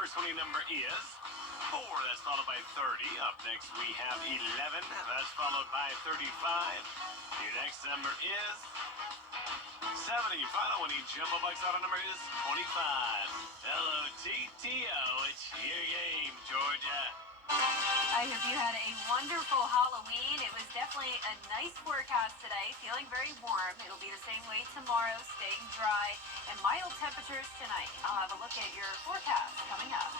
first winning number is 4. That's followed by 30. Up next we have 11. That's followed by 35. Your next number is 70. Final winning jumbo box auto number is 25. Hello, TTO. It's your game, Georgia. I hope you had a wonderful Halloween. It was definitely a nice forecast today, feeling very warm. It'll be the same way tomorrow, staying dry, and mild temperatures tonight. I'll have a look at your forecast coming up.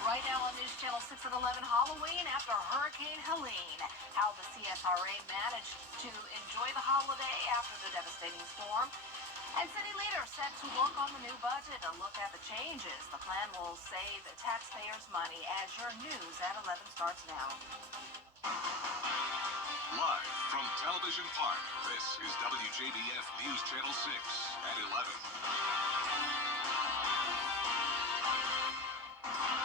Right now on News Channel 6 at 11, Halloween after Hurricane Helene. How the CSRA managed to enjoy the holiday after the devastating storm. And city leaders set to work on the new budget. A look at the changes. The plan will save taxpayers money as your news at 11 starts now. Live from Television Park, this is WJBF News Channel 6 at 11.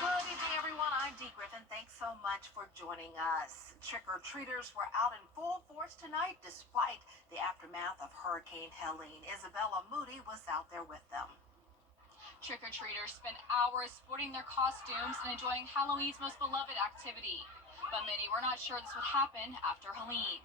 Good evening, everyone. I'm Dee Griffin. Thanks so much for joining us. Trick-or-treaters were out in full force tonight despite the aftermath of Hurricane Helene. Isabella Moody was out there with them. Trick-or-treaters spent hours sporting their costumes and enjoying Halloween's most beloved activity. But many were not sure this would happen after Helene.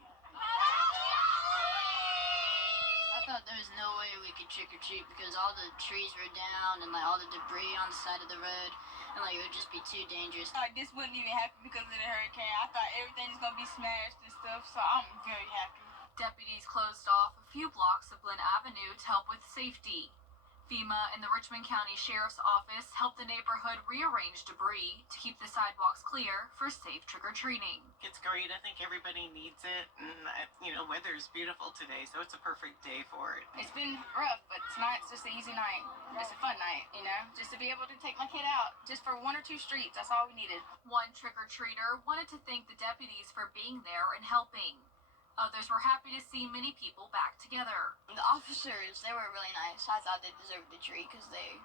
I thought there was no way we could trick-or-treat because all the trees were down and all the debris on the side of the road, and it would just be too dangerous. This wouldn't even happen because of the hurricane. I thought everything was gonna be smashed and stuff, so I'm very happy. Deputies closed off a few blocks of Glen Avenue to help with safety. FEMA and the Richmond County Sheriff's Office helped the neighborhood rearrange debris to keep the sidewalks clear for safe trick-or-treating. It's great. I think everybody needs it. And, weather is beautiful today, so it's a perfect day for it. It's been rough, but tonight's just an easy night. It's a fun night, just to be able to take my kid out just for 1 or 2 streets. That's all we needed. One trick-or-treater wanted to thank the deputies for being there and helping. Others were happy to see many people back together. The officers, they were really nice. I thought they deserved the tree because they're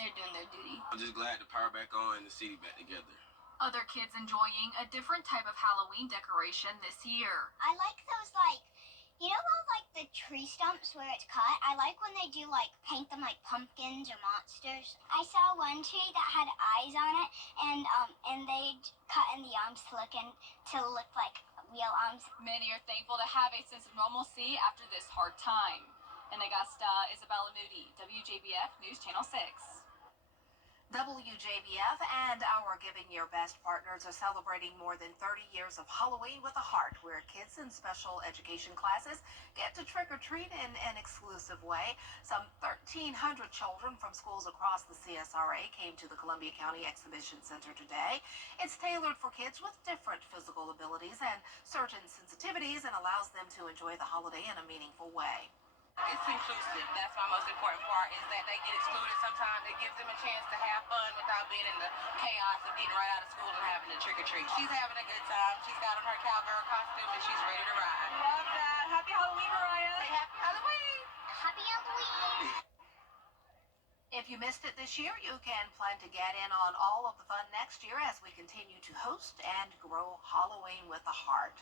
doing their duty. I'm just glad the power back on and the city back together. Other kids enjoying a different type of Halloween decoration this year. I like those, the tree stumps where it's cut. I like when they do, paint them like pumpkins or monsters. I saw one tree that had eyes on it, and they cut in the arms to look like real arms. Many are thankful to have a sense of normalcy after this hard time. In Augusta, Isabella Moody, WJBF News Channel 6. WJBF and our Giving Your Best partners are celebrating more than 30 years of Halloween with a Heart, where kids in special education classes get to trick-or-treat in an exclusive way. Some 1,300 children from schools across the CSRA came to the Columbia County Exhibition Center today. It's tailored for kids with different physical abilities and certain sensitivities and allows them to enjoy the holiday in a meaningful way. It's inclusive. That's my most important part, is that they get excluded sometimes. It gives them a chance to have fun without being in the chaos of getting right out of school and having to trick-or-treat. She's having a good time. She's got on her cowgirl costume and she's ready to ride. Love that. Happy Halloween, Mariah. Say happy Halloween. Happy Halloween! If you missed it this year, you can plan to get in on all of the fun next year as we continue to host and grow Halloween with a Heart.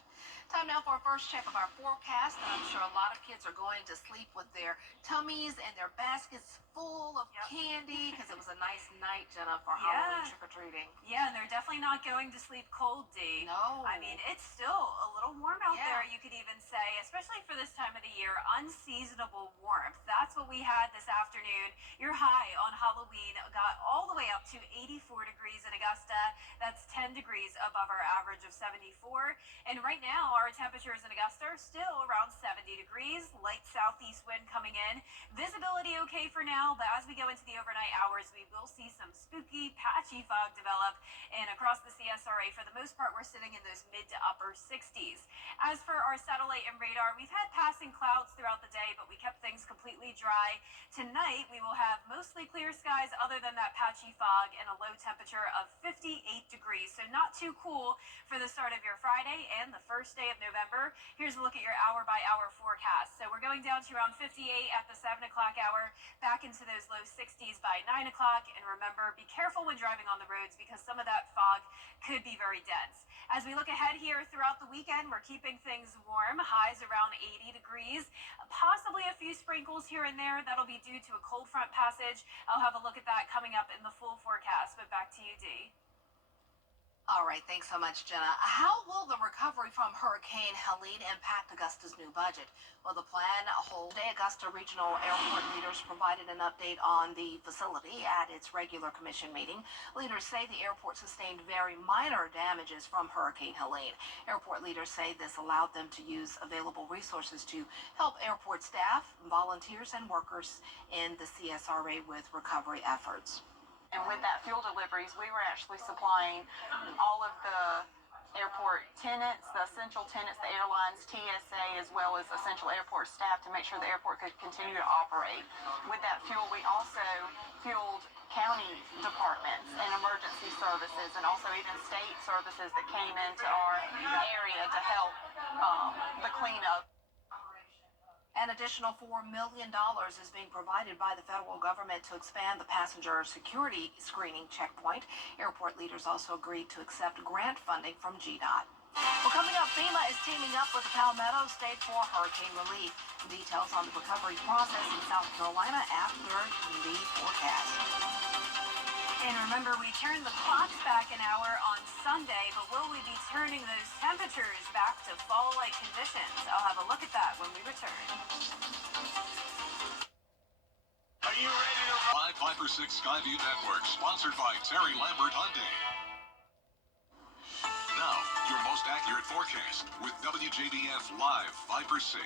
Time now for our first check of our forecast. And I'm sure a lot of kids are going to sleep with their tummies and their baskets full of candy because it was a nice night, Jenna, for Halloween trick-or-treating. Yeah, and they're definitely not going to sleep cold, Dee. No. I mean, it's still a little warm out there, you could even say, especially for this time of the year, unseasonable warmth. That's what we had this afternoon. Your high on Halloween got all the way up to 84 degrees in Augusta. That's 10 degrees above our average of 74. And right now, our temperatures in Augusta are still around 70 degrees. Light southeast wind coming in. Visibility okay for now, but as we go into the overnight hours, we will see some spooky, patchy fog develop. And across the CSRA, for the most part, we're sitting in those mid to upper 60s. As for our satellite and radar, we've had passing clouds throughout the day, but we kept things completely dry. Tonight, we will have mostly clear skies other than that patchy fog and a low temperature of 58 degrees. So not too cool for the start of your Friday and the first day of November. Here's a look at your hour-by-hour forecast. So we're going down to around 58 at the 7 o'clock hour, back into those low 60s by 9 o'clock. And remember, be careful when driving on the roads because some of that fog could be very dense. As we look ahead here throughout the weekend, we're keeping things warm, highs around 80 degrees, possibly a few sprinkles here and there. That'll be due to a cold front passage damage. I'll have a look at that coming up in the full forecast, but back to you, Dee. All right, thanks so much, Jenna. How will the recovery from Hurricane Helene impact Augusta's new budget? Well, the plan holds today. Augusta Regional Airport leaders provided an update on the facility at its regular commission meeting. Leaders say the airport sustained very minor damages from Hurricane Helene. Airport leaders say this allowed them to use available resources to help airport staff, volunteers, and workers in the CSRA with recovery efforts. And with that fuel deliveries, we were actually supplying all of the airport tenants, the essential tenants, the airlines, TSA, as well as essential airport staff to make sure the airport could continue to operate. With that fuel, we also fueled county departments and emergency services, and also even state services that came into our area to help the cleanup. An additional $4 million is being provided by the federal government to expand the passenger security screening checkpoint. Airport leaders also agreed to accept grant funding from GDOT. Well, coming up, FEMA is teaming up with the Palmetto State for hurricane relief. Details on the recovery process in South Carolina after the forecast. And remember, we turned the clocks back an hour on Sunday, but will we be turning those temperatures back to fall-like conditions? I'll have a look at that when we return. Are you ready to ride? 5 for 6 Skyview Network, sponsored by Terry Lambert Hyundai. Now, your most accurate forecast with WJBF Live 5 for 6.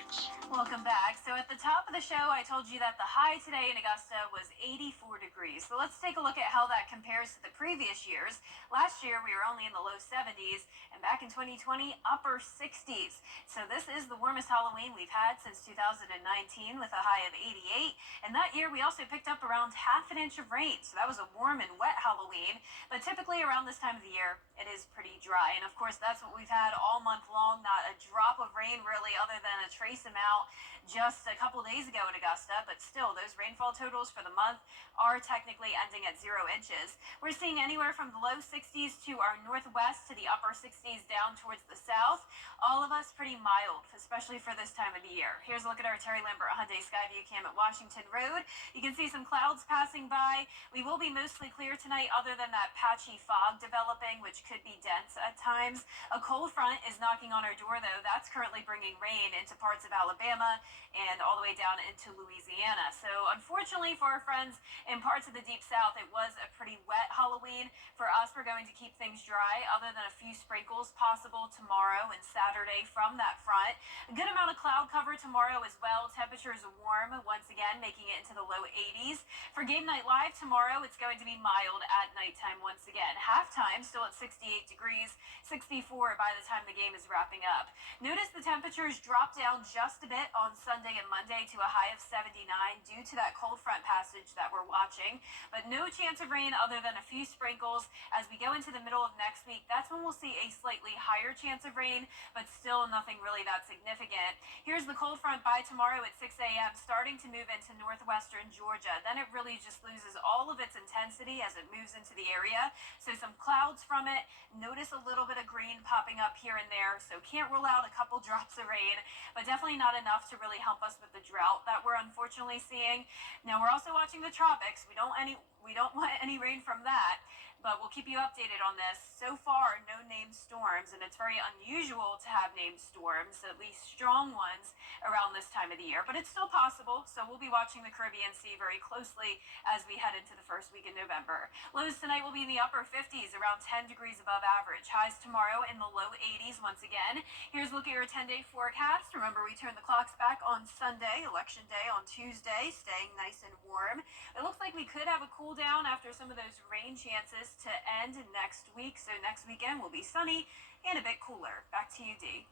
Welcome back. So at the top of the show, I told you that the high today in Augusta was 84 degrees. So let's take a look at how that compares to the previous years. Last year, we were only in the low 70s, and back in 2020, upper 60s. So this is the warmest Halloween we've had since 2019 with a high of 88. And that year, we also picked up around half an inch of rain. So that was a warm and wet Halloween. But typically around this time of the year, it is pretty dry. And of course, that's what we've had all month long. Not a drop of rain really, other than a trace amount just a couple days ago in Augusta. But still, those rainfall totals for the month are technically ending at 0 inches. We're seeing anywhere from the low 60s to our northwest to the upper 60s down towards the south. All of us pretty mild, especially for this time of the year. Here's a look at our Terry Lambert Hyundai Skyview cam at Washington Road. You can see some clouds passing by. We will be mostly clear tonight, other than that patchy fog developing, which could be dense at times. A cold front is knocking on our door, though. That's currently bringing rain into parts of Alabama and all the way down into Louisiana. So unfortunately for our friends in parts of the deep south, it was a pretty wet Halloween. For us, we're going to keep things dry, other than a few sprinkles possible tomorrow and Saturday from that front. A good amount of cloud cover tomorrow as well. Temperatures warm once again, making it into the low 80s. For Game Night Live tomorrow, it's going to be mild at nighttime once again. Halftime still at 68 degrees, 64 by the time the game is wrapping up. Notice the temperatures drop down just a bit on Sunday and Monday to a high of 79 due to that cold front passage that we're watching. But no chance of rain other than a few sprinkles. As we go into the middle of next week, that's when we'll see a slightly higher chance of rain, but still nothing really that significant. Here's the cold front by tomorrow at 6 a.m. starting to move into northwestern Georgia. Then it really just loses all of its intensity as it moves into the area. So some clouds from it. Notice a little bit of green popping up here and there. So can't rule out a couple drops of rain, but definitely not enough to really help us with the drought that we're unfortunately seeing. Now we're also watching the tropics. We don't want any rain from that, but we'll keep you updated on this. So far, no named storms, and it's very unusual to have named storms, at least strong ones, around this time of the year. But it's still possible, so we'll be watching the Caribbean Sea very closely as we head into the first week in November. Lows tonight will be in the upper 50s, around 10 degrees above average. Highs tomorrow in the low 80s once again. Here's a look at your 10-day forecast. Remember, we turn the clocks back on Sunday, Election Day on Tuesday, staying nice and warm. It looks like we could have a cool down after some of those rain chances to end next week. So next weekend will be sunny and a bit cooler. Back to you, Dee.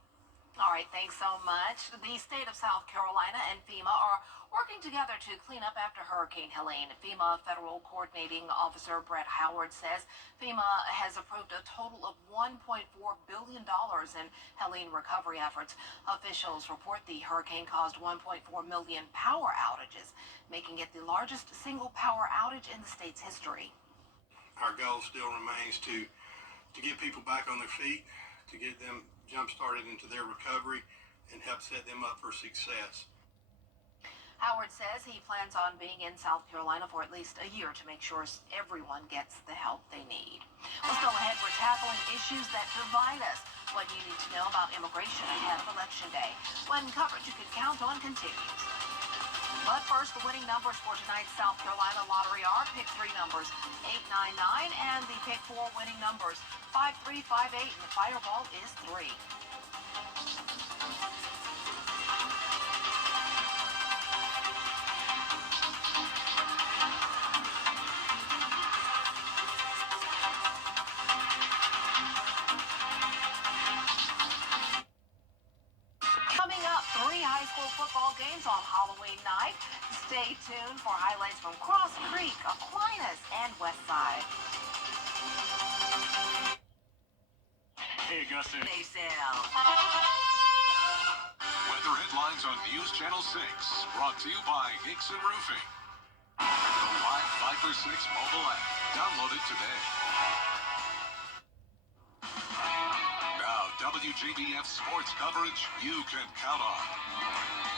All right, thanks so much. The state of South Carolina and FEMA are working together to clean up after Hurricane Helene. FEMA Federal Coordinating Officer Brett Howard says FEMA has approved a total of $1.4 billion in Helene recovery efforts. Officials report the hurricane caused 1.4 million power outages, making it the largest single power outage in the state's history. Our goal still remains to get people back on their feet, to get them jump-started into their recovery, and help set them up for success. Howard says he plans on being in South Carolina for at least a year to make sure everyone gets the help they need. Well, still ahead, we're tackling issues that divide us. What you need to know about immigration ahead of Election Day, when coverage you can count on continues. But first, the winning numbers for tonight's South Carolina lottery are pick 3 numbers 899 and the pick 4 winning numbers 5358, and the fireball is 3. Coming up, 3 high school football games on Halloween night. Stay tuned for highlights from Cross Creek, Aquinas, and Westside. Hey, Augusta. Weather headlines on News Channel 6, brought to you by Hickson Roofing. The Live 5 for 6 mobile app. Download it today. Now, WJBF sports coverage you can count on.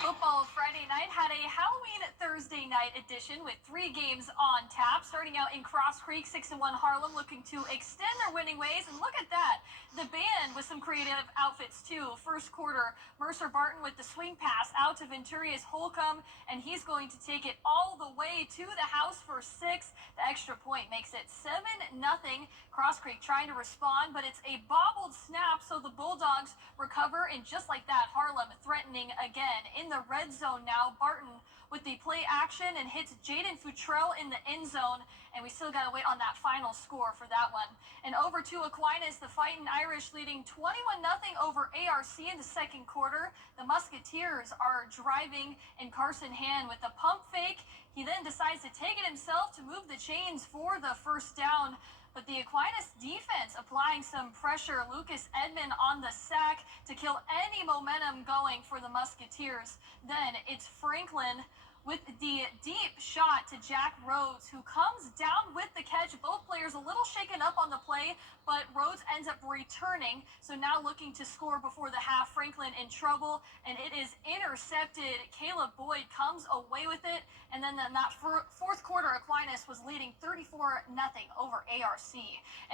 Football Friday night had a Halloween Thursday night edition with 3 games on tap. Starting out in Cross Creek, 6-1 Harlem looking to extend their winning ways. And look at that, the band with some creative outfits too. First quarter, Mercer Barton with the swing pass out to Venturius Holcomb, and he's going to take it all the way to the house for 6. The extra point makes it 7-0. Cross Creek trying to respond, but it's a bobbled snap, so the Bulldogs recover, and just like that, Harlem threatening again. In the red zone now, Barton with the play action and hits Jaden Futrell in the end zone, and we still got to wait on that final score for that one. And over to Aquinas, the Fightin' Irish leading 21-0 over ARC in the second quarter. The Musketeers are driving, and Carson Hand with the pump fake. He then decides to take it himself to move the chains for the first down. But the Aquinas defense applying some pressure. Lucas Edmond on the sack to kill any momentum going for the Musketeers. Then it's Franklin with the deep shot to Jack Rhodes, who comes down with the catch. Both players a little shaken up on the play, but Rhodes ends up returning. So now looking to score before the half. Franklin in trouble, and it is intercepted. Caleb Boyd comes away with it, and then in that fourth quarter, Aquinas was leading 34-0 over ARC.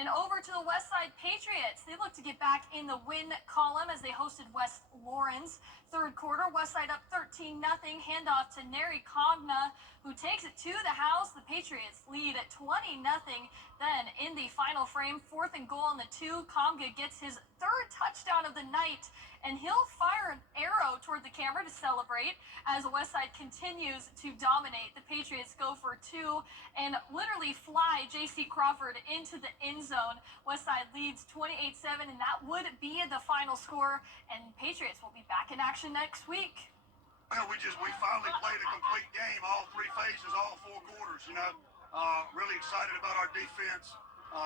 And over to the Westside Patriots. They look to get back in the win column as they hosted West Lawrence. Third quarter, Westside up 13-0. Handoff to Neri Cogna, who takes it to the house. The Patriots lead at 20-0. Then in the final frame, 4th and goal on the 2, Comga gets his 3rd touchdown of the night, and he'll fire an arrow toward the camera to celebrate as Westside continues to dominate. The Patriots go for 2 and literally fly J.C. Crawford into the end zone. Westside leads 28-7, and that would be the final score, and Patriots will be back in action next week. Well, we finally played a complete game, all 3 phases, all 4 quarters, really excited about our defense.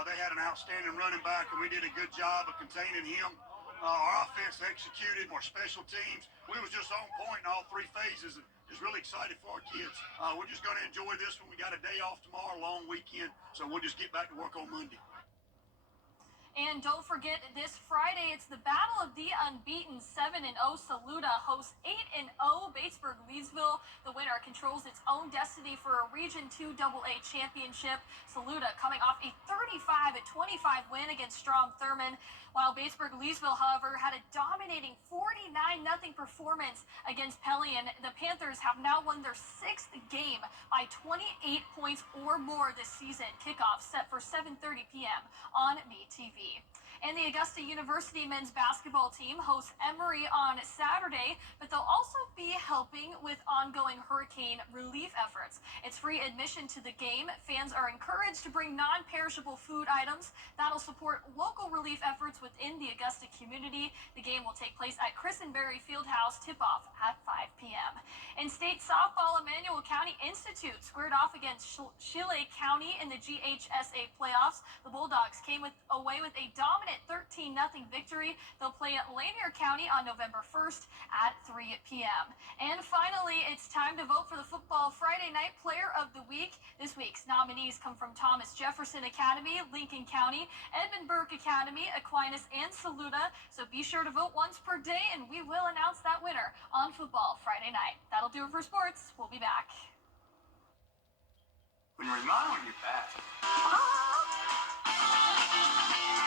They had an outstanding running back, and we did a good job of containing him. Our offense executed, our special teams. We was just on point in all 3 phases, and just really excited for our kids. We're just going to enjoy this one. We got a day off tomorrow, a long weekend, so we'll just get back to work on Monday. And don't forget, this Friday, it's the Battle of the Unbeaten. 7-0 Saluda hosts 8-0 Batesburg-Leesville. The winner controls its own destiny for a Region 2 AA championship. Saluda coming off a 35-25 win against Strom Thurmond, while Batesburg-Leesville, however, had a dominating 49-0 performance against Pelion. The Panthers have now won their 6th game by 28 points or more this season. Kickoff set for 7:30 p.m. on MeTV. And the Augusta University men's basketball team hosts Emory on Saturday, but they'll also be helping with ongoing hurricane relief efforts. It's free admission to the game. Fans are encouraged to bring non-perishable food items. That'll support local relief efforts within the Augusta community. The game will take place at Christenberry Fieldhouse, tip-off at 5 p.m. In state softball, Emmanuel County Institute squared off against Chile County in the GHSA playoffs. The Bulldogs came away with a dominant dominant 13-0 victory. They'll play at Lanier County on November 1st at 3 p.m. And finally, it's time to vote for the Football Friday Night Player of the Week. This week's nominees come from Thomas Jefferson Academy, Lincoln County, Edmund Burke Academy, Aquinas, and Saluda. So be sure to vote once per day, and we will announce that winner on Football Friday night. That'll do it for sports. We'll be back. When you're remodeling your bath.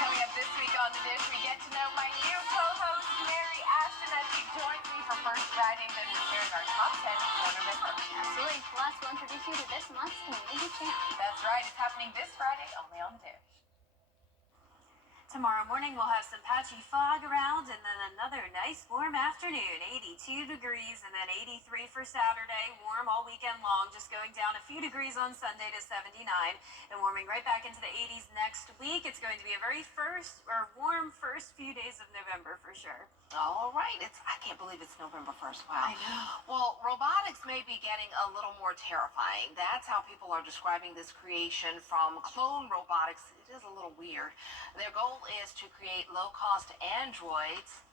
Coming up this week on The Dish, we get to know my new co-host, Mary Ashton, as she joins me for First Friday, then we share our top 10 corner member. Absolutely. Plus, we'll introduce you to this month's community champ. That's right. It's happening this Friday, only on The Dish. Tomorrow morning, we'll have some patchy fog around, and then another nice warm afternoon. 82 degrees, and then 83 for Saturday. Warm all weekend long, just going down a few degrees on Sunday to 79, and warming right back into the 80s next week. It's going to be a very warm first few days of November for sure. All right. I can't believe it's November 1st. Wow. I know. Well, robotics may be getting a little more terrifying. That's how people are describing this creation from Clone Robotics. It is a little weird. Their goal is to create low-cost androids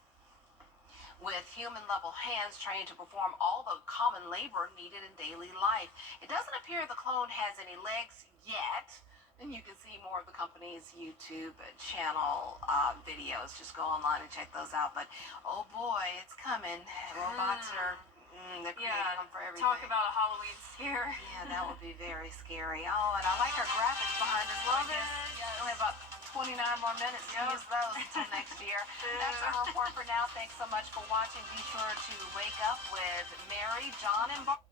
with human-level hands trained to perform all the common labor needed in daily life. It doesn't appear the clone has any legs yet. And you can see more of the company's YouTube channel videos. Just go online and check those out. But, oh boy, it's coming. Robots are, they're creating them for everything. Talk about a Halloween scare. Yeah, that would be very scary. Oh, and I like our graphics behind us. Love it. Yes. Only about 29 more minutes to use those until next year. That's our report for now. Thanks so much for watching. Be sure to wake up with Mary, John, and Barbara.